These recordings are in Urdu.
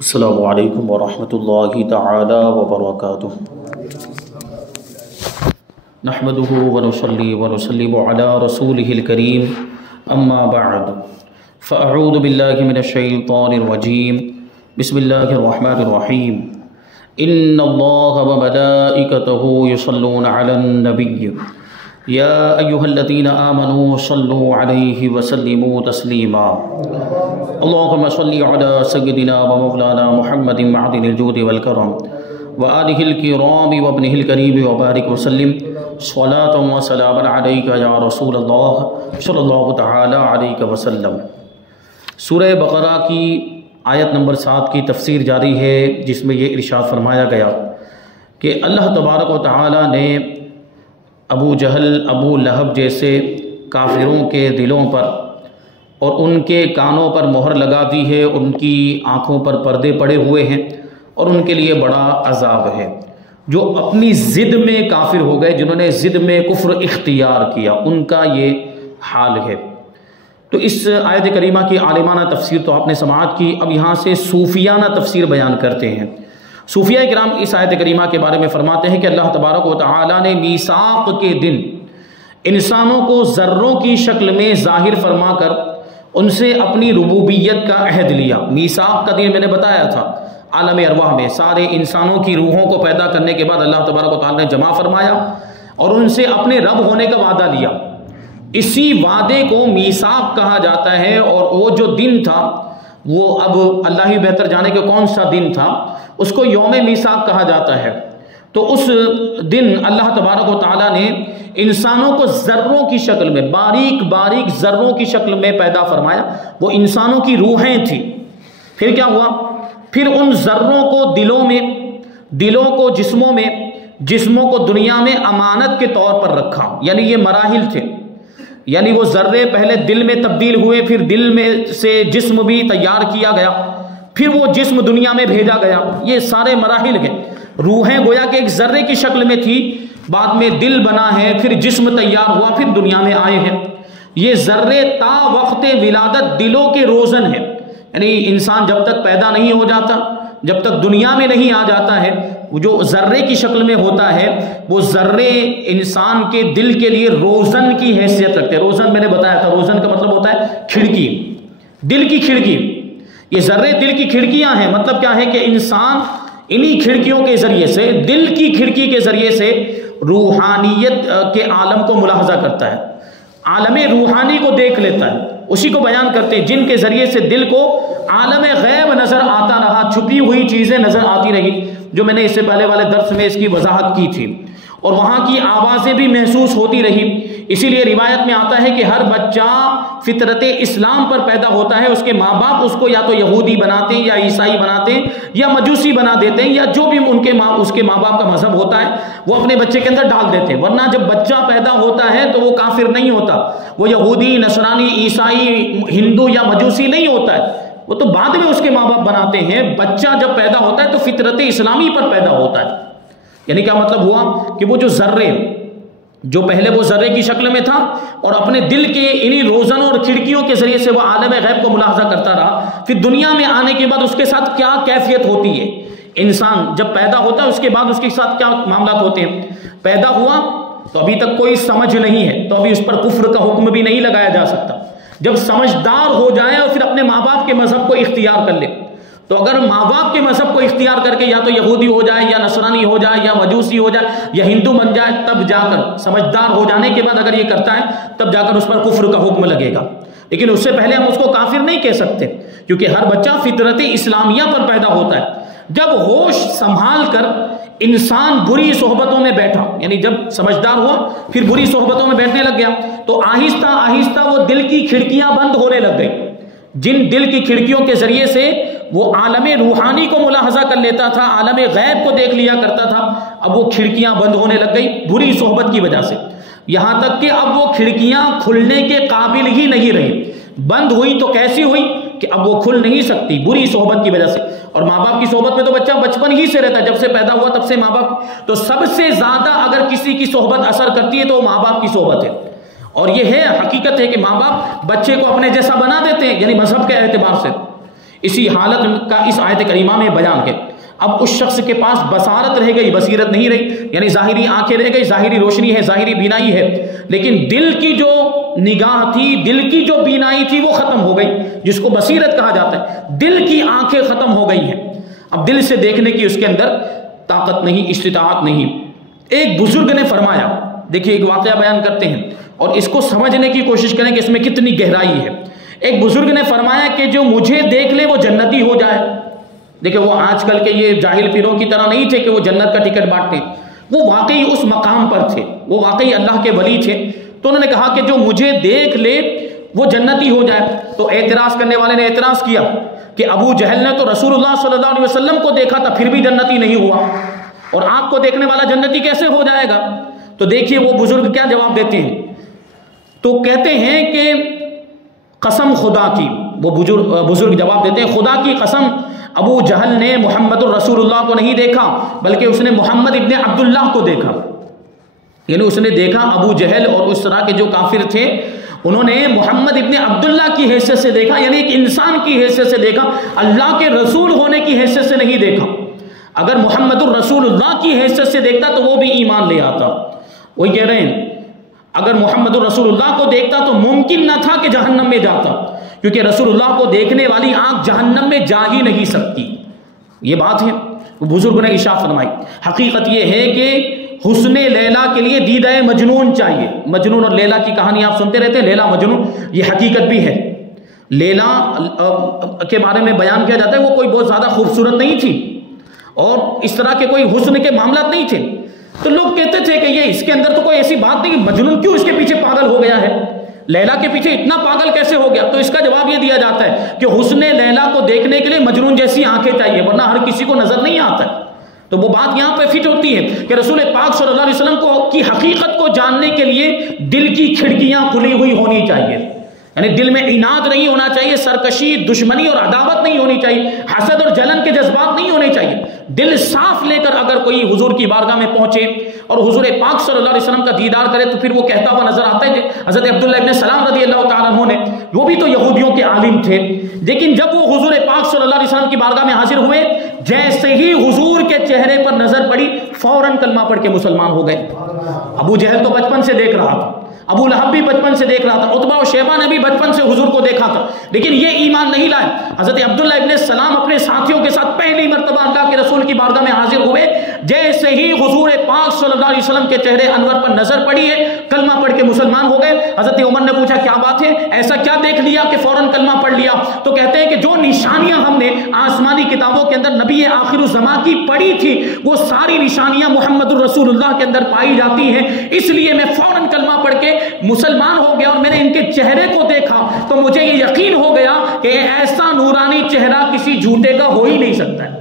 السلام علیکم ورحمۃ اللہ تعالی وبرکاتہ نحمده ونصلی ونسلم علی رسولہ الکریم اما بعد فاعوذ باللہ من الشیطان الرجیم بسم اللہ الرحمن الرحیم ان اللہ وملائکتہ یصلون علی النبی یا ایہا الذین آمنوا صلوا علیہ وسلموا تسلیما اللہم صلی علی سیدنا و مولانا محمد معدن الجود والکرم وآلہ الکرام وابنہ الکریم وبارک وسلم صلاة و سلاما علیکہ یا رسول اللہ صلی اللہ تعالی علیہ وسلم۔ سورہ بقرہ کی آیت نمبر 7 کی تفسیر جاری ہے، جس میں یہ ارشاد فرمایا گیا کہ اللہ تبارک و تعالی نے ابو جہل، ابو لہب جیسے کافروں کے دلوں پر اور ان کے کانوں پر مہر لگا دی ہے، ان کی آنکھوں پر پردے پڑے ہوئے ہیں اور ان کے لیے بڑا عذاب ہے۔ جو اپنی ضد میں کافر ہو گئے، جنہوں نے ضد میں کفر اختیار کیا، ان کا یہ حال ہے۔ تو اس آیت کریمہ کی عالمانہ تفسیر تو آپ نے سماعت کی، اب یہاں سے صوفیانہ تفسیر بیان کرتے ہیں۔ صوفیہ کرام اس آیت کریمہ کے بارے میں فرماتے ہیں کہ اللہ تبارک و تعالی نے میثاق کے دن انسانوں کو ذروں کی شکل میں ظاہر فرما کر ان سے اپنی ربوبیت کا عہد لیا۔ میثاق کا دن میں نے بتایا تھا، عالم ارواح میں سارے انسانوں کی روحوں کو پیدا کرنے کے بعد اللہ تبارک و تعالی نے جمع فرمایا اور ان سے اپنے رب ہونے کا وعدہ لیا۔ اسی وعدے کو میثاق کہا جاتا ہے، اور وہ جو دن تھا وہ اب اللہ ہی بہتر جانے کہ کون سا دن تھا، اس کو یوم میثاق کہا جاتا ہے۔ تو اس دن اللہ تبارک و تعالیٰ نے انسانوں کو ذروں کی شکل میں، باریک باریک ذروں کی شکل میں پیدا فرمایا۔ وہ انسانوں کی روحیں تھیں۔ پھر کیا ہوا؟ پھر ان ذروں کو دلوں میں، دلوں کو جسموں میں، جسموں کو دنیا میں امانت کے طور پر رکھا۔ یعنی یہ مراحل تھے، یعنی وہ ذرے پہلے دل میں تبدیل ہوئے، پھر دل میں سے جسم بھی تیار کیا گیا، پھر وہ جسم دنیا میں بھیجا گیا۔ یہ سارے مراحل ہیں۔ روحیں گویا کہ ایک ذرے کی شکل میں تھی، بعد میں دل بنا ہے، پھر جسم تیار ہوا، پھر دنیا میں آئے ہیں۔ یہ ذرے تا وقت ولادت دلوں کے روزن ہیں، یعنی انسان جب تک پیدا نہیں ہو جاتا، جب تک دنیا میں نہیں آ جاتا ہے، جو ذرے کی شکل میں ہوتا ہے، وہ ذرے انسان کے دل کے لیے روزن کی حیثیت رکھتے ہیں۔ روزن میں نے بتایا تھا، روزن کا مطلب ہوتا ہے کھڑکی، دل کی کھڑکی۔ یہ ذرے دل کی کھڑکیاں ہیں۔ مطلب کیا ہے کہ انسان انہی کھڑکیوں کے ذریعے سے، دل کی کھڑکی کے ذریعے سے روحانیت کے عالم کو ملاحظہ کرتا ہے، عالم روحانی کو دیکھ لیتا ہے۔ اسی کو بیان کرتے ہیں، جن کے ذریعے سے دل کو عالم غیب نظر آتا رہا، چھپی ہوئی چیزیں نظر آتی رہی، جو میں نے اس سے پہلے والے درس میں اس کی وضاحت کی تھی، اور وہاں کی آوازیں بھی محسوس ہوتی رہی۔ اسی لیے روایت میں آتا ہے کہ ہر بچہ فطرت اسلام پر پیدا ہوتا ہے، اس کے ماں باپ اس کو یا تو یہودی بناتے ہیں، یا عیسائی بناتے ہیں، یا مجوسی بنا دیتے ہیں، یا جو بھی اس کے ماں باپ کا مذہب ہوتا ہے وہ اپنے بچے کے اندر ڈال دیتے ہیں۔ ورنہ جب بچہ پیدا ہوتا ہے تو وہ کافر نہیں ہوتا، وہ یہودی، نصرانی، عیسائی، ہندو یا مجوسی نہیں ہوتا ہے، وہ تو بعد میں اس کے ماں باپ بناتے ہیں۔ بچہ جب پیدا ہوتا ہے تو فطرت اسلامی پر پیدا ہوتا ہے۔ یعنی کیا مطلب ہوا کہ وہ جو ذرے، جو پہلے وہ ذرے کی شکل میں تھا اور اپنے دل کے انہی روزنوں اور کھڑکیوں کے ذریعے سے وہ عالم غیب کو ملاحظہ کرتا رہا، پھر دنیا میں آنے کے بعد اس کے ساتھ کیا کیفیت ہوتی ہے۔ انسان جب پیدا ہوتا ہے اس کے بعد اس کے ساتھ کیا معاملات ہوتے ہیں۔ پیدا ہوا تو ابھی تک کوئی سمجھ نہیں ہے، تو ابھی اس پر کفر کا حکم بھی نہیں لگایا جا سکتا۔ جب سمجھدار ہو جائے اور پھر اپنے ماں باپ کے مذہب کو اختیار کر لے، تو اگر ماں باپ کے مذہب کو اختیار کر کے یا تو یہودی ہو جائے، یا نصرانی ہو جائے، یا مجوسی ہو جائے، یا ہندو بن جائے، تب جا کر سمجھدار ہو جانے کے بعد اگر یہ کرتا ہے تب جا کر اس پر کفر کا حکم لگے گا۔ لیکن اس سے پہلے ہم اس کو کافر نہیں کہہ سکتے، کیونکہ ہر بچہ فطرت اسلامیہ پر پیدا ہوتا ہے۔ جب ہوش سنبھال کر انسان بری صحبتوں میں بیٹھا، یعنی جب سمجھدار ہوا پھر بری صحبتوں میں بیٹھنے لگ گیا، تو آہستہ آہستہ وہ دل کی کھڑکیاں بند ہونے لگ گئی۔ جن دل کی کھڑکیوں کے ذریعے سے وہ عالم روحانی کو ملاحظہ کر لیتا تھا، عالم غیب کو دیکھ لیا کرتا تھا، اب وہ کھڑکیاں بند ہونے لگ گئی بری صحبت کی وجہ سے، یہاں تک کہ اب وہ کھڑکیاں کھلنے کے قابل ہی نہیں رہی۔ بند ہوئی تو کیسی ہوئی کہ اب وہ کھل نہیں سکتی بری صحبت کی وجہ سے۔ اور ماں باپ کی صحبت میں تو بچہ بچپن ہی سے رہتا ہے، جب سے پیدا ہوا تب سے ماں باپ، تو سب سے زیادہ اگر کسی کی صحبت اثر کرتی ہے تو وہ ماں باپ کی صحبت ہے۔ اور یہ ہے حقیقت ہے کہ ماں باپ بچے کو اپنے جیسا بنا دیتے ہیں، یعنی مذہب کے اعتبار سے۔ اسی حالت کا اس آیت کریمہ میں بیان ہے۔ اب اس شخص کے پاس بصارت رہ گئی، بصیرت نہیں رہی، یعنی ظاہری آنکھیں رہ گئی، ظاہری روشنی ہے، ظاہری بینائی ہے، لیکن دل کی جو نگاہ تھی، دل کی جو بینائی تھی وہ ختم ہو گئی، جس کو بصیرت کہا جاتا ہے۔ دل کی آنکھیں ختم ہو گئی ہیں، اب دل سے دیکھنے کی اس کے اندر طاقت نہیں، استطاعت نہیں۔ ایک بزرگ نے فرمایا، دیکھیے ایک واقعہ بیان کرتے ہیں اور اس کو سمجھنے کی کوشش کریں کہ اس میں کتنی گہرائی ہے۔ ایک بزرگ نے فرمایا کہ جو مجھے دیکھ لے وہ جنتی ہو جائے۔ دیکھیں وہ آج کل کے یہ جاہل پیروں کی طرح نہیں تھے کہ وہ جنت کا ٹکٹ بانٹتے، وہ واقعی اس مقام پر تھے، وہ واقعی اللہ کے ولی تھے۔ تو انہوں نے کہا کہ جو مجھے دیکھ لے وہ جنتی ہو جائے۔ تو اعتراض کرنے والے نے اعتراض کیا کہ ابو جہل نے تو رسول اللہ صلی اللہ علیہ وسلم کو دیکھا تھا پھر بھی جنتی نہیں ہوا، اور آپ کو دیکھنے والا جنتی کیسے ہو جائے گا؟ تو دیکھیے وہ بزرگ کیا جواب دیتے ہیں، تو کہتے ہیں کہ قسم خدا کی، وہ بزرگ جواب دیتے ہیں، خدا کی قسم ابو جہل نے محمد الرسول اللہ کو نہیں دیکھا بلکہ اس نے محمد ابن عبداللہ کو دیکھا۔ یعنی اس نے دیکھا ابو جہل اور اس طرح کے جو کافر تھے انہوں نے محمد ابن عبداللہ کی حیثیت سے دیکھا، یعنی ایک انسان کی حیثیت سے دیکھا، اللہ کے رسول ہونے کی حیثیت سے نہیں دیکھا۔ اگر محمد الرسول اللہ کی حیثیت سے دیکھتا تو وہ بھی ایمان لے آتا۔ وہی کہہ رہے ہیں اگر محمد الرسول اللہ کو دیکھتا تو ممکن نہ تھا کہ جہنم میں جاتا، کیونکہ رسول اللہ کو دیکھنے والی آنکھ جہنم میں جا ہی نہیں سکتی۔ یہ بات ہے، بزرگ نے اشارہ فرمائی۔ حقیقت یہ ہے کہ حسن لیلا کے لیے دیدہ مجنون چاہیے۔ مجنون اور لیلا کی کہانی آپ سنتے رہتے ہیں، لیلا مجنون، یہ حقیقت بھی ہے۔ لیلا کے بارے میں بیان کیا جاتا ہے وہ کوئی بہت زیادہ خوبصورت نہیں تھی اور اس طرح کے کوئی حسن کے معاملات نہیں تھے، تو لوگ کہتے تھے کہ یہ اس کے اندر تو کوئی ایسی بات نہیں، مجنون کیوں اس کے پیچھے پاگل ہو گیا ہے، لیلا کے پیچھے اتنا پاگل کیسے ہو گیا؟ تو اس کا جواب یہ دیا جاتا ہے کہ حسن لیلا کو دیکھنے کے لیے مجنون جیسی آنکھیں چاہیے، ورنہ ہر کسی کو نظر نہیں آتا ہے۔ تو وہ بات یہاں پہ فٹ ہوتی ہے کہ رسول پاک صلی اللہ علیہ وسلم کی حقیقت کو جاننے کے لیے دل کی کھڑکیاں کھلی ہوئی ہونی چاہیے، یعنی دل میں عناد نہیں ہونا چاہیے، سرکشی، دشمنی اور عداوت نہیں ہونی چاہیے، حسد اور جلن کے جذبات نہیں ہونے چاہیے۔ دل صاف لے کر اگر کوئی حضور کی بارگاہ میں پہنچے اور حضور پاک صلی اللہ علیہ وسلم کا دیدار کرے تو پھر وہ کہتا ہوا نظر آتا ہے۔ حضرت عبداللہ ابن سلام رضی اللہ تعالیٰ عنہ نے، وہ بھی تو یہودیوں کے عالم تھے، لیکن جب وہ حضور پاک صلی اللہ علیہ وسلم کی بارگاہ میں حاضر ہوئے، جیسے ہی حضور کے چہرے پر نظر پڑی فوراً کلمہ پڑھ کے مسلمان ہو گئے۔ ابو جہل تو بچپن سے دیکھ رہا تھا، ابو لہب بھی بچپن سے دیکھ رہا تھا، عتبہ و شیبہ نے بھی بچپن سے حضور کو دیکھا تھا، لیکن یہ ایمان نہیں لائے۔ حضرت عبداللہ ابن سلام اپنے ساتھیوں کے ساتھ پہلی مرتبہ اللہ کے رسول کی بارگاہ میں حاضر ہوئے، جیسے ہی حضور پاک صلی اللہ علیہ وسلم کے چہرے انور پر نظر پڑی ہے کلمہ پڑھ کے مسلمان ہو گئے۔ حضرت عمر نے پوچھا کیا بات ہے، ایسا کیا دیکھ لیا کہ فوراً کلمہ پڑھ لیا؟ تو کہتے ہیں کہ جو نشانیاں ہم نے آسمانی کتابوں کے اندر نبی آخر الزمان کی پڑھی تھی وہ ساری نشانیاں محمد الرسول اللہ کے اندر پائی جاتی ہیں، اس لیے میں فوراً کلمہ پڑھ کے مسلمان ہو گیا، اور میں نے ان کے چہرے کو دیکھا تو مجھے یہ یقین ہو گیا کہ ایسا نورانی چہرہ کسی جھوٹے کا ہو ہی نہیں سکتا ہے۔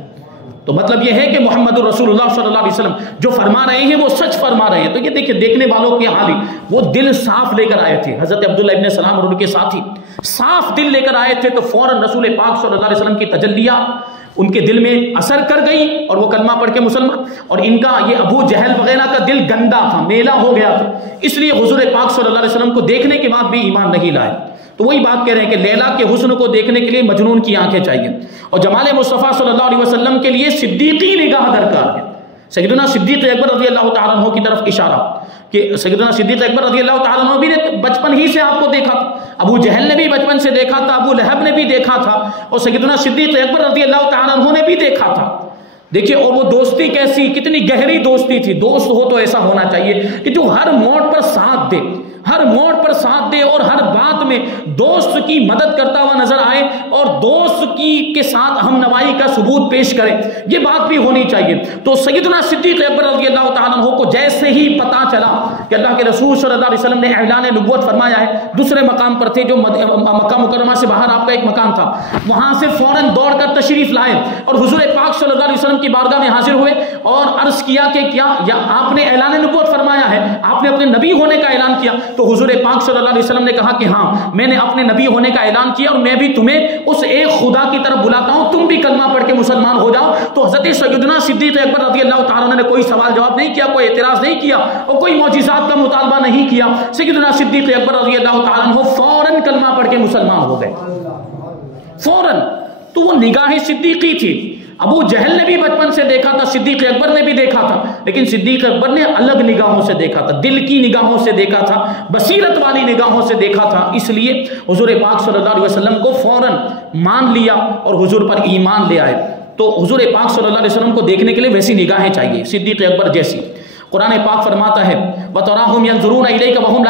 تو مطلب یہ ہے کہ محمد الرسول اللہ صلی اللہ علیہ وسلم جو فرما رہے ہیں وہ سچ فرما رہے ہیں۔ تو یہ دیکھیں دیکھنے والوں کے حال، وہ دل صاف لے کر آئے تھے، حضرت عبداللہ ابن سلام اور ان کے ساتھی صاف دل لے کر آئے تھے، تو فوراً رسول پاک صلی اللہ علیہ وسلم کی تجلیہ ان کے دل میں اثر کر گئی اور وہ کلمہ پڑھ کے مسلمان۔ اور ان کا یہ ابو جہل وغیرہ کا دل گندا تھا، میلا ہو گیا تھا، اس لیے حضور پاک صلی اللہ علیہ وسلم کو دیکھنے کے بعد بھی ایمان نہیں لائے۔ تو وہی بات کہہ رہے ہیں کہ لیلا کے حسن کو دیکھنے کے لیے مجنون کی آنکھیں چاہیے، اور جمال مصطفیٰ صلی اللہ علیہ وسلم کے لیے صدیقی نگاہ درکار ہے۔ سیدنا صدیق اکبر رضی اللہ تعالیٰ عنہ کی طرف اشارہ کہ سیدنا صدیق اکبر رضی اللہ تعالیٰ عنہ بھی نے بچپن ہی سے آپ کو دیکھا تھا، ابو جہل نے بھی بچپن سے دیکھا تھا، ابو لہب نے بھی دیکھا تھا، اور سیدنا صدیق اکبر رضی اللہ تعالیٰ عنہ نے بھی دیکھا تھا۔ دیکھیے اور وہ دوستی کیسی، کتنی گہری دوستی تھی۔ دوست ہو تو ایسا ہونا چاہیے کہ جو ہر موڑ پر ساتھ دے، ہر موڑ پر ساتھ دے اور ہر بات میں دوست کی مدد کرتا ہوا نظر آئے اور دوست کے ساتھ ہم نوائی کا ثبوت پیش کرے، یہ بات بھی ہونی چاہیے۔ تو سیدنا صدیق اکبر رضی اللہ تعالیٰ عنہ کو جیسے ہی پتا چلا کہ اللہ کے رسول صلی اللہ علیہ وسلم نے اعلان نبوت فرمایا ہے، دوسرے مقام پر تھے جو مکہ مکرمہ سے باہر آپ کا ایک مکان تھا، وہاں سے فوراً دوڑ کر تشریف لائے اور حضور پاک صلی اللہ علیہ وسلم کی بارگاہ میں حاضر ہوئے اور عرض کیا کہ کیا یا آپ نے اعلان نبوت فرمایا ہے، آپ نے اپنے نبی ہونے کا اعلان کیا؟ تو حضور پاک صلی اللہ علیہ وسلم نے کہا کہ ہاں میں نے اپنے نبی ہونے کا اعلان کیا اور میں بھی تمہیں اس ایک خدا کی طرف بلاتا ہوں، تم بھی کلمہ پڑھ کے مسلمان ہو جاؤ۔ تو حضرت سیدنا صدیق اکبر رضی اللہ تعالیٰ عنہ نے کوئی سوال جواب نہیں کیا، کوئی اعتراض نہیں کیا اور کوئی معجزات کا مطالبہ نہیں کیا۔ سیدنا صدیق اکبر رضی اللہ تعالیٰ عنہ فوراً کلمہ پڑھ کے مسلمان ہو گئے، فوراً۔ تو وہ نگاہ صدیقی تھی. ابو جہل نے بھی بچپن سے دیکھا تھا, صدیق اکبر نے بھی دیکھا تھا, لیکن صدیق اکبر نے الگ نگاہوں سے دیکھا تھا, دل کی نگاہوں سے دیکھا تھا, بصیرت والی نگاہوں سے دیکھا تھا. اس لیے حضور پاک صلی اللہ علیہ وسلم کو فوراً مان لیا اور حضور پر ایمان لے آئے. تو حضور پاک صلی اللہ علیہ وسلم کو دیکھنے کے لیے ویسی نگاہیں چاہیے, صدیق اکبر جیسی. قرآن پاک فرماتا ہے وَتَرَاهُمْ يَنْظُرُونَ إِلَيْكَ وَهُمْ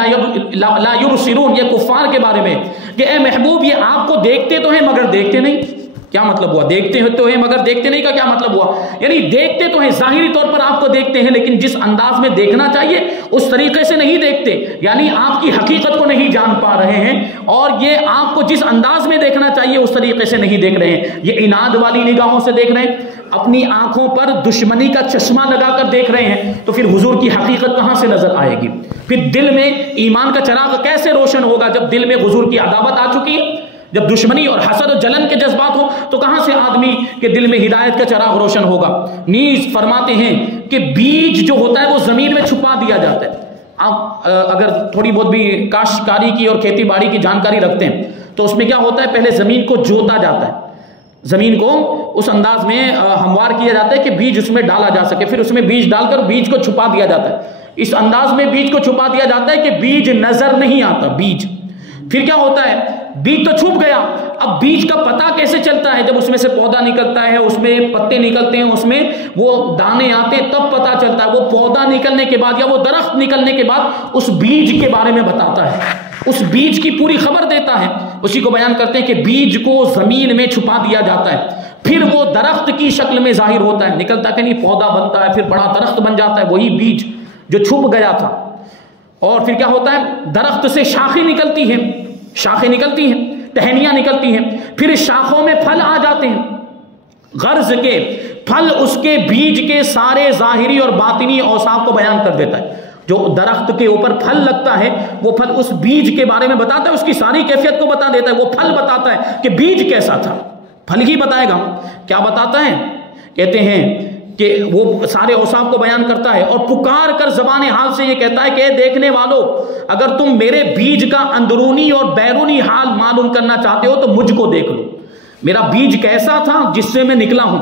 لَا يُبْصِرُونَ, یہ کفار کے بارے میں کہ اے محبوب یہ آپ کو دیکھتے تو ہیں مگر دیکھتے نہیں. کیا مطلب ہوا؟ دیکھتے تو ہیں مگر دیکھتے نہیں کا کیا مطلب ہوا؟ یعنی دیکھتے تو ہیں, ظاہری طور پر آپ کو دیکھتے ہیں, لیکن جس انداز میں دیکھنا چاہیے اس طریقے سے نہیں دیکھتے. یعنی آپ کی حقیقت کو نہیں جان پا رہے ہیں, اور یہ آپ کو جس انداز میں دیکھنا چاہیے اس طریقے سے نہیں دیکھ رہے ہیں. یہ عناد والی نگاہوں سے دیکھ رہے ہیں, اپنی آنکھوں پر دشمنی کا چشمہ لگا کر دیکھ رہے ہیں. تو پھر حضور کی حقیقت کہاں سے نظر آئے گی؟ پھر دل میں ایمان کا چراغ کیسے روشن ہوگا جب دل میں حضور کی عداوت آ چکی ہے؟ جب دشمنی اور حسد و جلن کے جذبات ہو تو کہاں سے آدمی کے دل میں ہدایت کا چراغ روشن ہوگا؟ نیز فرماتے ہیں کہ بیج جو ہوتا ہے وہ زمین میں چھپا دیا جاتا ہے. آپ اگر تھوڑی بہت بھی کاشتکاری کی اور کھیتی باڑی کی جانکاری رکھتے ہیں تو اس میں کیا ہوتا ہے, پہلے زمین کو جوتا جاتا ہے, زمین کو اس انداز میں ہموار کیا جاتا ہے کہ بیج اس میں ڈالا جا سکے, پھر اس میں بیج ڈال کر بیج کو چھپا دیا جاتا ہے. اس انداز میں بیج کو چھپا دیا جاتا ہے کہ بیج نظر نہیں آتا. بیج پھر کیا ہوتا ہے, بیج تو چھپ گیا, اب بیج کا پتہ کیسے چلتا ہے؟ جب اس میں سے پودا نکلتا ہے, اس میں پتے نکلتے ہیں, اس میں وہ دانے آتے ہیں, تب پتہ چلتا ہے. وہ پودا نکلنے کے بعد یا وہ درخت نکلنے کے بعد اس بیج کے بارے میں بتاتا ہے, اس بیج کی پوری خبر دیتا ہے. اسی کو بیان کرتے ہیں کہ بیج کو زمین میں چھپا دیا جاتا ہے, پھر وہ درخت کی شکل میں ظاہر ہوتا ہے, نکلتا کہ نہیں پودا بنتا ہے, پھر بڑا درخت بن جاتا ہے, وہی بیج جو چھپ گیا تھا. اور پھر کیا ہوتا ہے, درخت سے شاخیں نکلتی ہیں, شاخیں نکلتی ہیں, ٹہنیاں نکلتی ہیں, پھر اس شاخوں میں پھل آ جاتے ہیں. غرض کے پھل اس کے بیج کے سارے ظاہری اور باطنی اوصاف کو بیان کر دیتا ہے. جو درخت کے اوپر پھل لگتا ہے وہ پھل اس بیج کے بارے میں بتاتا ہے, اس کی ساری کیفیت کو بتا دیتا ہے. وہ پھل بتاتا ہے کہ بیج کیسا تھا, پھل ہی بتائے گا. کیا بتاتا ہے؟ کہتے ہیں کہ وہ سارے اوصاف کو بیان کرتا ہے اور پکار کر زبان حال سے یہ کہتا ہے کہ دیکھنے والوں, اگر تم میرے بیج کا اندرونی اور بیرونی حال معلوم کرنا چاہتے ہو تو مجھ کو دیکھ لو. میرا بیج کیسا تھا جس سے میں نکلا ہوں,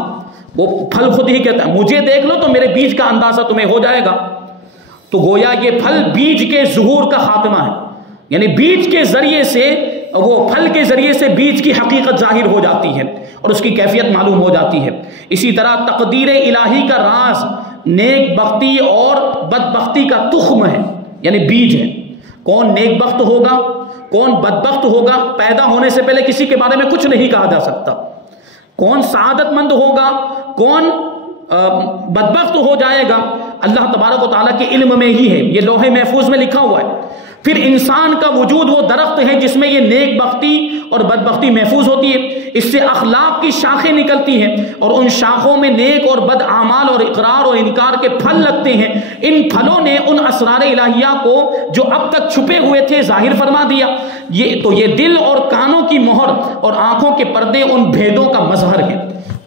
وہ پھل خود ہی کہتا ہے مجھے دیکھ لو تو میرے بیج کا اندازہ تمہیں ہو جائے گا. تو گویا یہ پھل بیج کے ظہور کا خاتمہ ہے, یعنی بیج کے ذریعے سے, وہ پھل کے ذریعے سے بیج کی حقیقت ظاہر ہو جاتی ہے اور اس کی کیفیت معلوم ہو جاتی ہے. اسی طرح تقدیر الہی کا راز نیک بختی اور بدبختی کا تخم ہے, یعنی بیج ہے. کون نیک بخت ہوگا, کون بدبخت ہوگا, پیدا ہونے سے پہلے کسی کے بارے میں کچھ نہیں کہا جا سکتا. کون سعادت مند ہوگا, کون بدبخت ہو جائے گا, اللہ تبارک و تعالیٰ کے علم میں ہی ہے, یہ لوح محفوظ میں لکھا ہوا ہے. پھر انسان کا وجود وہ درخت ہے جس میں یہ نیک بختی اور بدبختی محفوظ ہوتی ہے. اس سے اخلاق کی شاخیں نکلتی ہیں اور ان شاخوں میں نیک اور بد اعمال اور اقرار اور انکار کے پھل لگتے ہیں. ان پھلوں نے ان اسرار الہیہ کو جو اب تک چھپے ہوئے تھے ظاہر فرما دیا. یہ دل اور کانوں کی مہر اور آنکھوں کے پردے ان بھیدوں کا مظہر ہے,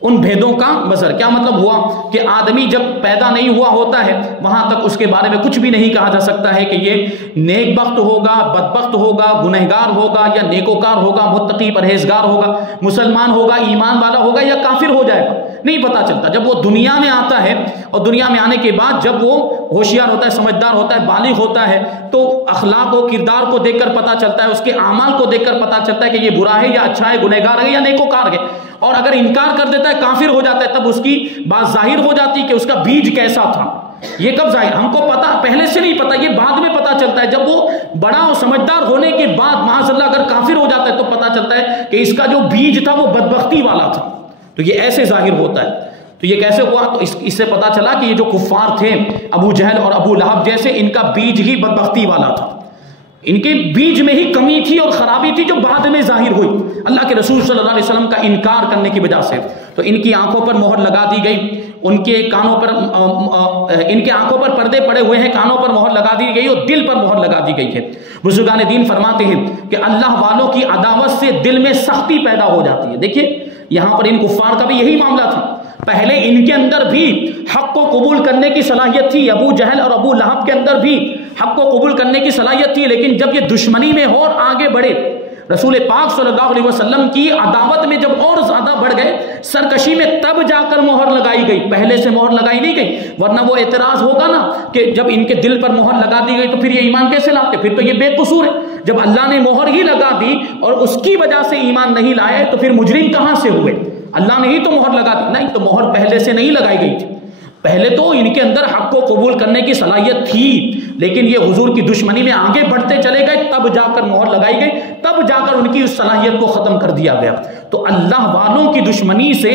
ان بھیدوں کا مظہر. کیا مطلب ہوا کہ آدمی جب پیدا نہیں ہوا ہوتا ہے وہاں تک اس کے بارے میں کچھ بھی نہیں کہا جا سکتا ہے کہ یہ نیک بخت ہوگا, بدبخت ہوگا, گنہگار ہوگا یا نیکوکار ہوگا, متقی پرہیزگار ہوگا, مسلمان ہوگا, ایمان والا ہوگا یا کافر ہو جائے گا, نہیں پتا چلتا. جب وہ دنیا میں آتا ہے اور دنیا میں آنے کے بعد جب وہ ہوشیار ہوتا ہے, سمجھدار ہوتا ہے, بالغ ہوتا ہے, تو اخلاق و کردار کو دیکھ کر پتا چلتا ہے, اس کے اعمال کو دیکھ کر پتا چلتا ہے کہ یہ برا ہے یا اچھا ہے, گنہگار ہے یا نیکوکار ہے. اور اگر انکار کر دیتا ہے, کافر ہو جاتا ہے, تب اس کی بات ظاہر ہو جاتی کہ اس کا بیج کیسا تھا. یہ کب ظاہر, ہم کو پتا پہلے سے نہیں پتا, یہ بعد میں پتا چلتا ہے. جب وہ بڑا اور سمجھدار ہونے کے بعد معاذ اللہ اگر کافر ہو جاتا ہے تو پتا چلتا ہے کہ اس کا جو بیج تھا وہ بدبختی والا تھا. تو یہ ایسے ظاہر ہوتا ہے. تو یہ کیسے ہوا؟ تو اس سے پتا چلا کہ یہ جو کفار تھے ابو جہل اور ابو لہب جیسے, ان کا بیج ہی بدبختی والا تھا. ان کے بیج میں ہی کمی تھی اور خرابی تھی جو بعد میں ظاہر ہوئی اللہ کے رسول صلی اللہ علیہ وسلم کا انکار کرنے کی وجہ سے. تو ان کی آنکھوں پر مہر لگا دی گئی, ان کے کانوں پر, ان کے آنکھوں پر پردے پڑے ہوئے ہیں, کانوں پر مہر لگا دی گئی اور دل پر مہر لگا دی گئی ہے. بزرگان دین فرماتے ہیں کہ اللہ والوں کی عداوت سے دل میں سختی پیدا ہو جاتی ہے. دیکھیے یہاں پر ان کفار کا بھی یہی معاملہ تھا. پہلے ان کے اندر بھی حق کو قبول کرنے کی صلاحیت تھی, ابو جہل اور ابو لہب کے اندر بھی حق کو قبول کرنے کی صلاحیت تھی, لیکن جب یہ دشمنی میں اور آگے بڑھے, رسول پاک صلی اللہ علیہ وسلم کی عداوت میں جب اور زیادہ بڑھ گئے، سرکشی میں، تب جا کر مہر لگائی گئی، پہلے سے مہر لگائی نہیں گئی، ورنہ وہ اعتراض ہوگا نا کہ جب ان کے دل پر مہر لگا دی گئی تو پھر یہ ایمان کیسے لاتے، پھر تو یہ بے قصور ہے۔ جب اللہ نے مہر ہی لگا دی اور اس کی وجہ سے ایمان نہیں لائے تو پھر مجرم کہاں سے ہوئے؟ اللہ نے ہی تو مہر لگا دی، نہیں تو مہر پہلے سے نہیں لگائی گئی تھی، پہلے تو ان کے اندر حق کو قبول کرنے کی صلاحیت تھی، لیکن یہ حضور کی دشمنی میں آگے بڑھتے چلے گئے، تب جا کر مہر لگائی گئی، تب جا کر ان کی اس صلاحیت کو ختم کر دیا گیا۔ تو اللہ والوں کی دشمنی سے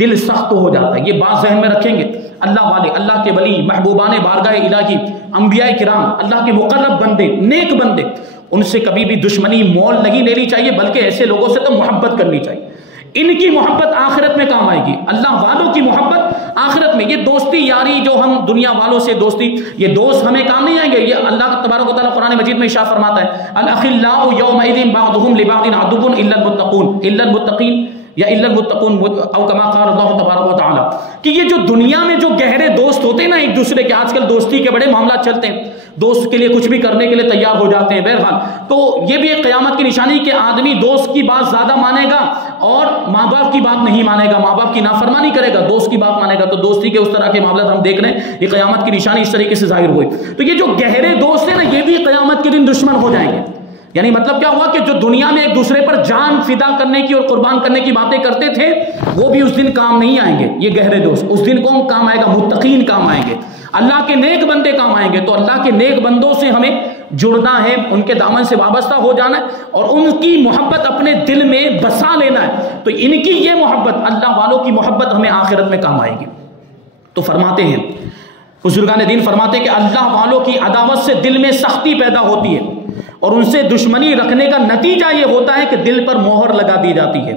دل سخت ہو جاتا ہے، یہ بات ذہن میں رکھیں گے۔ اللہ والے، اللہ کے ولی، محبوبان بارگاہ الہی، انبیاء کرام، اللہ کے مقرب بندے، نیک بندے، ان سے کبھی بھی دشمنی مول نہیں لینی چاہیے، بلکہ ایسے لوگوں سے تو محبت کرنی چاہیے۔ ان کی محبت آخرت میں کام آئے گی، اللہ والوں کی محبت آخرت میں۔ یہ دوستی یاری جو ہم دنیا والوں سے دوستی، یہ دوست ہمیں کام نہیں آئیں گے۔ یہ اللہ تبارک و تعالیٰ قرآن مجید میں ارشاد فرماتا ہے، الاخلاء یومئذ بعضهم لبعض عدو الا المتقون، الا المتقین یا الا المتقون، او کما قال اللہ تبارک و تعالیٰ، کہ یہ جو دنیا میں جو گہرے دوست ہوتے ہیں نا ایک دوسرے کے، آج کل دوستی کے بڑے معاملات چلتے ہیں، دوست کے لیے کچھ بھی کرنے کے لیے تیار ہو جاتے ہیں۔ بہرحال تو یہ بھی ایک قیامت کی نشانی کہ آدمی دوست کی بات زیادہ مانے گا اور ماں باپ کی بات نہیں مانے گا، ماں باپ کی نافرمانی کرے گا، دوست کی بات مانے گا۔ تو دوستی کے اس طرح کے معاملات ہم دیکھ رہے ہیں، یہ قیامت کی نشانی اس طریقے سے ظاہر ہوئی۔ تو یہ جو گہرے دوست ہیں نا، یہ بھی قیامت کے دن دشمن ہو جائیں گے۔ یعنی مطلب کیا ہوا کہ جو دنیا میں ایک دوسرے پر جان فدا کرنے کی اور قربان کرنے کی باتیں کرتے تھے، وہ بھی اس دن کام نہیں آئیں گے۔ یہ گہرے دوست اس دن کون کام آئے گا؟ متقین کام آئیں گے، اللہ کے نیک بندے کام آئیں گے۔ تو اللہ کے نیک بندوں سے ہمیں جڑنا ہے، ان کے دامن سے وابستہ ہو جانا ہے اور ان کی محبت اپنے دل میں بسا لینا ہے۔ تو ان کی یہ محبت، اللہ والوں کی محبت، ہمیں آخرت میں کام آئے گی۔ تو فرماتے ہیں بزرگان دین، فرماتے ہیں کہ اللہ والوں کی عداوت سے دل میں سختی پیدا ہوتی ہے اور ان سے دشمنی رکھنے کا نتیجہ یہ ہوتا ہے کہ دل پر مہر لگا دی جاتی ہے،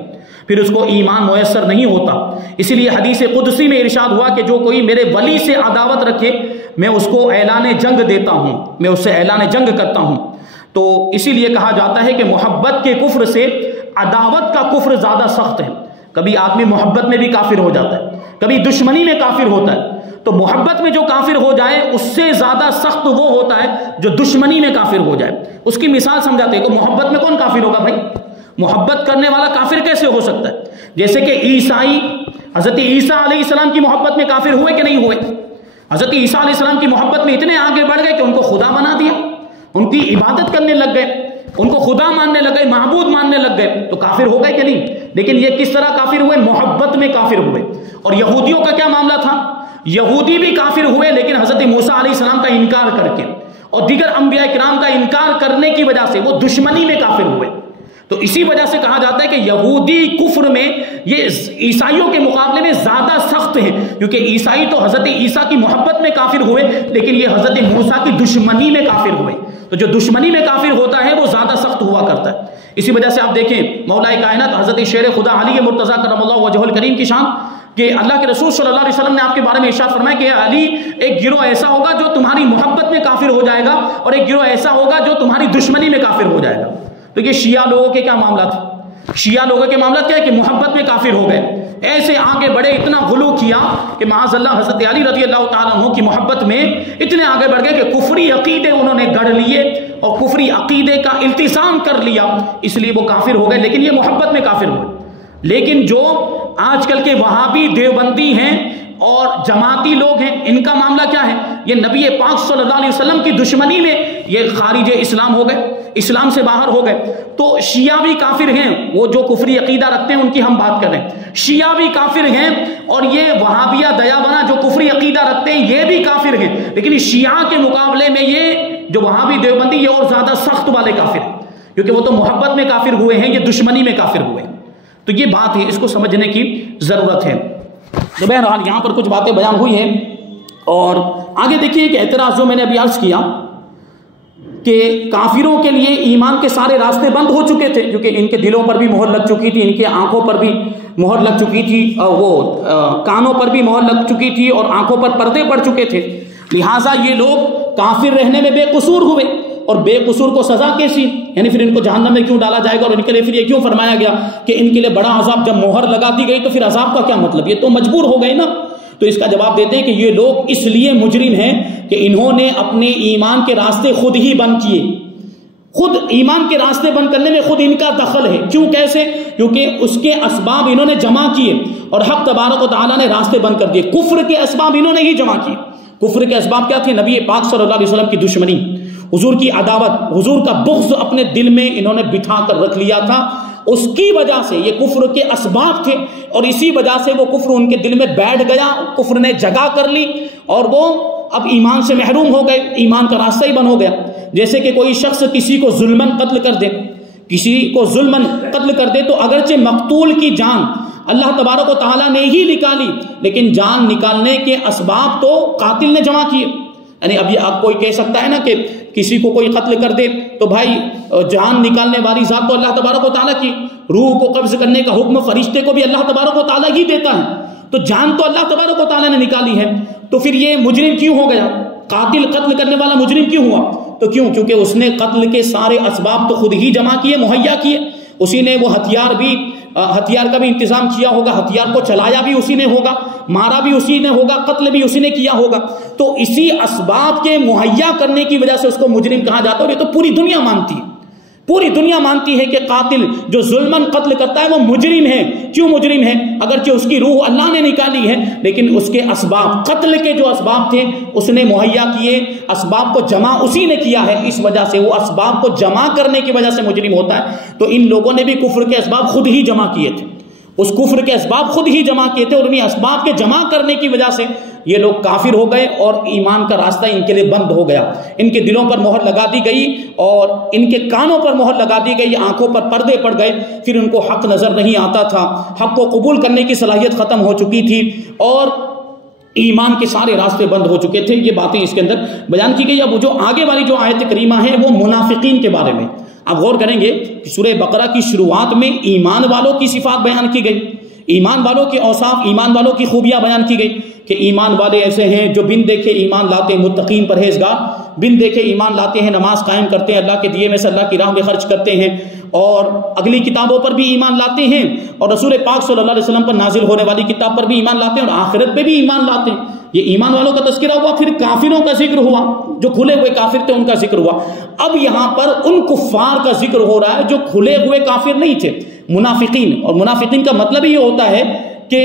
پھر اس کو ایمان میسر نہیں ہوتا۔ اسی لیے حدیث قدسی میں ارشاد ہوا کہ جو کوئی میرے ولی سے عداوت رکھے، میں اس کو اعلان جنگ دیتا ہوں، میں اس سے اعلان جنگ کرتا ہوں۔ تو اسی لیے کہا جاتا ہے کہ محبت کے کفر سے عداوت کا کفر زیادہ سخت ہے۔ کبھی آدمی محبت میں بھی کافر ہو جاتا ہے، کبھی دشمنی میں کافر ہوتا ہے۔ تو محبت میں جو کافر ہو جائے اس سے زیادہ سخت وہ ہوتا ہے جو دشمنی میں کافر ہو جائے۔ اس کی مثال سمجھاتے ہیں کہ محبت میں کون کافر ہوگا بھائی؟ محبت کرنے والا کافر کیسے ہو سکتا ہے؟ جیسے کہ عیسائی حضرت عیسیٰ علیہ السلام کی محبت میں کافر ہوئے کہ نہیں ہوئے؟ حضرت عیسیٰ علیہ السلام کی محبت میں اتنے آگے بڑھ گئے کہ ان کو خدا بنا دیا، ان کی عبادت کرنے لگ گئے، ان کو خدا ماننے لگ گئے، معبود ماننے لگ گئے۔ تو کافر ہو گئے کہ نہیں؟ لیکن یہ کس طرح کافر ہوئے؟ محبت میں کافر ہوئے۔ اور یہودیوں کا کیا معاملہ تھا؟ یہودی بھی کافر ہوئے لیکن حضرت موسیٰ علیہ السلام کا انکار کر کے اور دیگر انبیاء کرام کا انکار کرنے کی وجہ سے وہ دشمنی میں کافر ہوئے۔ تو اسی وجہ سے کہا جاتا ہے کہ یہودی کفر میں یہ عیسائیوں کے مقابلے میں زیادہ سخت ہے، کیونکہ عیسائی تو حضرت عیسیٰ کی محبت میں کافر ہوئے لیکن یہ حضرت موسیٰ کی دشمنی میں کافر ہوئے۔ تو جو دشمنی میں کافر ہوتا ہے وہ زیادہ سخت ہوا کرتا ہے۔ اسی وجہ سے آپ دیکھیں مولا کائنات حضرت شیر خدا علی مرتضیٰ کرم اللہ وجہہ الکریم کی شان کہ اللہ کے رسول صلی اللہ علیہ وسلم نے آپ کے بارے میں ارشاد فرمایا کہ علی، ایک گروہ ایسا ہوگا جو تمہاری محبت میں کافر ہو جائے گا اور ایک گروہ ایسا ہوگا جو تمہاری دشمنی میں کافر ہو جائے گا۔ تو یہ شیعہ لوگوں کے کیا معاملات؟ شیعہ لوگوں کے معاملات کیا ہے کہ محبت میں کافر ہو گئے، ایسے آگے بڑھے، اتنا غلو کیا کہ معاذ اللہ حضرت علی رضی اللہ تعالیٰ عنہ کی محبت میں اتنے آگے بڑھ گئے کہ کفری عقیدے انہوں نے گڑھ لیے اور کفری عقیدے کا التزام کر لیا، اس لیے وہ کافر ہو گئے، لیکن یہ محبت میں کافر ہوئے۔ لیکن جو آج کل کے وہابی دیوبندی ہیں اور جماعتی لوگ ہیں، ان کا معاملہ کیا ہے؟ یہ نبی پاک صلی اللہ علیہ وسلم کی دشمنی میں یہ خارج اسلام ہو گئے، اسلام سے باہر ہو گئے۔ تو شیعہ بھی کافر ہیں، وہ جو کفری عقیدہ رکھتے ہیں ان کی ہم بات کر رہے ہیں، شیعہ بھی کافر ہیں اور یہ وہابیہ دیابنا جو کفری عقیدہ رکھتے ہیں یہ بھی کافر ہیں، لیکن شیعہ کے مقابلے میں یہ جو وہابی دیوبندی یہ اور زیادہ سخت والے کافر ہیں، کیونکہ وہ تو محبت میں کافر ہوئے ہیں، یہ دشمنی میں کافر ہوئے ہیں۔ تو یہ بات ہے، اس کو سمجھنے کی ضرورت ہے۔ تو بہرحال یہاں پر کچھ باتیں بیان ہوئی ہیں اور آگے دیکھیے کہ اعتراض جو میں نے ابھی عرض کیا کہ کافروں کے لیے ایمان کے سارے راستے بند ہو چکے تھے، کیونکہ ان کے دلوں پر بھی مہر لگ چکی تھی، ان کے آنکھوں پر بھی مہر لگ چکی تھی، وہ کانوں پر بھی مہر لگ چکی تھی اور آنکھوں پر پردے پڑ چکے تھے، لہٰذا یہ لوگ کافر رہنے میں بے قصور ہوئے، اور بے قصور کو سزا کیسی؟ یعنی پھر ان کو جہنم میں کیوں ڈالا جائے گا اور ان کے لیے پھر یہ کیوں فرمایا گیا کہ ان کے لیے بڑا عذاب؟ جب مہر لگا دی گئی تو پھر عذاب کا کیا مطلب؟ یہ تو مجبور ہو گئے نا۔ تو اس کا جواب دیتے ہیں کہ یہ لوگ اس لیے مجرم ہیں کہ انہوں نے اپنے ایمان کے راستے خود ہی بند کیے، خود ایمان کے راستے بند کرنے میں خود ان کا دخل ہے. کیوں کیسے؟ کیونکہ اس کے اسباب انہوں نے جمع کیے اور حق تبارک و تعالیٰ نے راستے بند کر دیے. کفر کے اسباب انہوں نے ہی جمع کیے. کفر کے اسباب کیا تھے؟ نبی پاک صلی اللہ علیہ وسلم کی دشمنی، حضور کی عداوت، حضور کا بغض اپنے دل میں انہوں نے بٹھا کر رکھ لیا تھا. اس کی وجہ سے یہ کفر کے اسباب تھے اور اسی وجہ سے وہ کفر ان کے دل میں بیٹھ گیا، کفر نے جگہ کر لی اور وہ اب ایمان سے محروم ہو گئے، ایمان کا راستہ ہی بند ہو گیا. جیسے کہ کوئی شخص کسی کو ظلماً قتل کر دے، کسی کو ظلماً قتل کر دے تو اگرچہ مقتول کی جان اللہ تبارک و تعالیٰ نے ہی نکالی، لیکن جان نکالنے کے اسباب تو قاتل نے جمع کیے. یعنی ابھی آپ کوئی کہہ سکتا ہے نا کہ کسی کو کوئی قتل کر دے تو بھائی جان نکالنے والی ذات تو اللہ تبارک و تعالیٰ کی، روح کو قبض کرنے کا حکم فرشتے کو بھی اللہ تبارک و تعالیٰ ہی دیتا ہے، تو جان تو اللہ تبارک و تعالیٰ نے نکالی ہے. تو پھر یہ مجرم کیوں ہو گیا؟ قاتل قتل کرنے والا مجرم کیوں ہوا؟ تو کیوں؟ کیونکہ اس نے قتل کے سارے اسباب تو خود ہی جمع کیے، مہیا کیے. اسی نے وہ ہتھیار کا بھی انتظام کیا ہوگا، ہتھیار کو چلایا بھی اسی نے ہوگا، مارا بھی اسی نے ہوگا، قتل بھی اسی نے کیا ہوگا. تو اسی اسباب کے مہیا کرنے کی وجہ سے اس کو مجرم کہا جاتا ہے. اور یہ تو پوری دنیا مانتی ہے، پوری دنیا مانتی ہے کہ قاتل جو ظلماً قتل کرتا ہے وہ مجرم ہے. کیوں مجرم ہے؟ اگرچہ اس کی روح اللہ نے نکالی ہے لیکن اس کے اسباب، قتل کے جو اسباب تھے اس نے مہیا کیے، اسباب کو جمع اسی نے کیا ہے. اس وجہ سے وہ اسباب کو جمع کرنے کی وجہ سے مجرم ہوتا ہے. تو ان لوگوں نے بھی کفر کے اسباب خود ہی جمع کیے تھے، اس کفر کے اسباب خود ہی جمع کیے تھے اور انہیں اسباب کے جمع کرنے کی وجہ سے یہ لوگ کافر ہو گئے اور ایمان کا راستہ ان کے لیے بند ہو گیا. ان کے دلوں پر مہر لگا دی گئی اور ان کے کانوں پر مہر لگا دی گئی، آنکھوں پر پردے پڑ گئے. پھر ان کو حق نظر نہیں آتا تھا، حق کو قبول کرنے کی صلاحیت ختم ہو چکی تھی اور ایمان کے سارے راستے بند ہو چکے تھے. یہ باتیں اس کے اندر بیان کی گئی. اب جو آگے والی جو آیت کریمہ ہے وہ منافقین کے بارے میں آپ غور کریں گے کہ سورہ بقرہ کی شروعات میں ایمان والوں کی صفات بیان کی گئی، ایمان والوں کے اوصاف، ایمان والوں کی خوبیاں بیان کی گئی کہ ایمان والے ایسے ہیں جو بن دیکھے ایمان لاتے ہیں، متقین پرہیزگار، بن دیکھے ایمان لاتے ہیں، نماز قائم کرتے ہیں، اللہ کے دیے میں سے اللہ کی راہ میں خرچ کرتے ہیں اور اگلی کتابوں پر بھی ایمان لاتے ہیں اور رسول پاک صلی اللہ علیہ وسلم پر نازل ہونے والی کتاب پر بھی ایمان لاتے ہیں اور آخرت پہ بھی ایمان لاتے ہیں. یہ ایمان والوں کا تذکرہ ہوا. پھر کافروں کا ذکر ہوا، جو کھلے ہوئے کافر تھے ان کا ذکر ہوا. اب یہاں پر ان کفار کا ذکر ہو رہا ہے جو کھلے ہوئے کافر نہیں تھے، منافقین. اور منافقین کا مطلب یہ ہوتا ہے کہ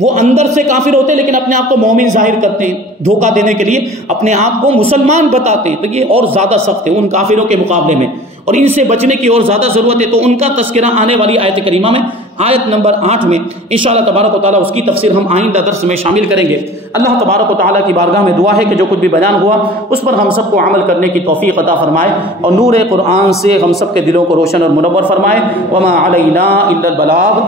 وہ اندر سے کافر ہوتے ہیں لیکن اپنے آپ کو مومن ظاہر کرتے ہیں، دھوکہ دینے کے لیے اپنے آپ کو مسلمان بتاتے ہیں. تو یہ اور زیادہ سخت ہے ان کافروں کے مقابلے میں اور ان سے بچنے کی اور زیادہ ضرورت ہے. تو ان کا تذکرہ آنے والی آیت کریمہ میں آیت نمبر 8 میں انشاءاللہ تبارک و تعالیٰ اس کی تفسیر ہم آئندہ درس میں شامل کریں گے. اللہ تبارک و تعالیٰ کی بارگاہ میں دعا ہے کہ جو کچھ بھی بیان ہوا اس پر ہم سب کو عمل کرنے کی توفیق عطا فرمائے اور نور قرآن سے ہم سب کے دلوں کو روشن اور منور فرمائے. وما علینا الا البلاغ.